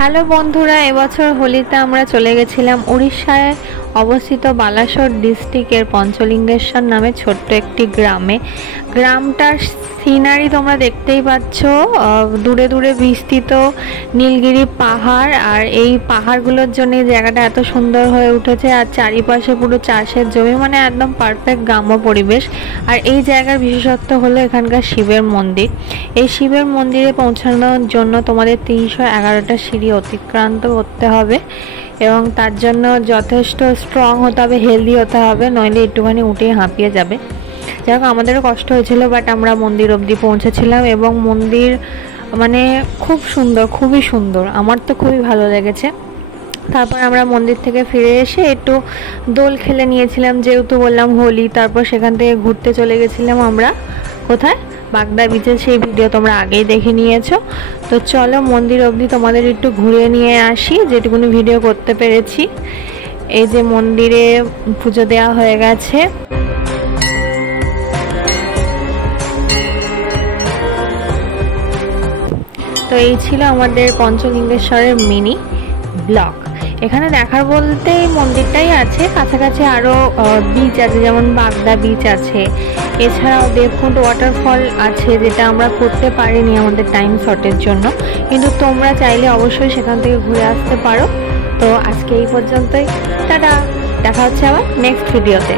Hello বন্ধুরা, এবছর হোলিতে আমরা চলে গেছিলাম উড়িষ্যায় অবস্থিত বালাসোর ডিস্ট্রিক্টের পঞ্চলিঙ্গেশ্বর নামে ছোট্ট একটি গ্রামে। গ্রামটার সিনারি তোমরা দেখতেই পাচ্ছ, দূরে দূরে বিস্তৃত নীলগিরি পাহাড়, আর এই পাহাড়গুলোর জন্য জায়গাটা এত সুন্দর হয়ে উঠেছে। আর চারিপাশে পুরো চাষের জমি, মানে একদম পারফেক্ট গ্রাম্য পরিবেশ। আর এই জায়গার বিশেষত্ব হলো এখানকার শিবের মন্দির। এই শিবের মন্দিরে পৌঁছানোর জন্য তোমাদের 311টা সিঁড়ি অতিক্রান্ত করতে হবে এবং তার জন্য যথেষ্ট স্ট্রং হতে হবে, হেলদি হতে হবে, নইলে একটুখানি উঠে হাঁপিয়ে যাবে। যাই হোক, আমাদেরও কষ্ট হয়েছিল, বাট আমরা মন্দির অবধি পৌঁছেছিলাম এবং মন্দির মানে খুব সুন্দর, খুবই সুন্দর, আমার তো খুবই ভালো লেগেছে। তারপর আমরা মন্দির থেকে ফিরে এসে একটু দোল খেলে নিয়েছিলাম, যেহেতু বললাম হোলি। তারপর সেখান থেকে ঘুরতে চলে গেছিলাম আমরা কোথায়, বাগদা বিচে। সেই ভিডিও তোমরা আগেই দেখে নিয়েছো। তো চলো মন্দির অবধি তোমাদের একটু ঘুরে নিয়ে আসি, যেটুকুনি ভিডিও করতে পেরেছি। এই যে মন্দিরে পুজো দেওয়া হয়ে গেছে। তো এই ছিল আমাদের পঞ্চলিঙ্গেশ্বরের মিনি ব্লগ। এখানে দেখার বলতে এই মন্দিরটাই আছে, কাছাকাছি আরও বিচ আছে, যেমন বাগদা বিচ আছে, এছাড়াও দেবকুণ্ড ওয়াটারফল আছে, যেটা আমরা করতে পারিনি আমাদের টাইম শর্টের জন্য, কিন্তু তোমরা চাইলে অবশ্যই সেখান থেকে ঘুরে আসতে পারো। তো আজকে এই পর্যন্তই, টাটা, দেখা হচ্ছে আবার নেক্সট ভিডিওতে।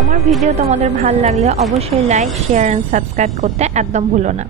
আমার ভিডিও তোমাদের ভালো লাগলে অবশ্যই লাইক, শেয়ার অ্যান্ড সাবস্ক্রাইব করতে একদম ভুলো না।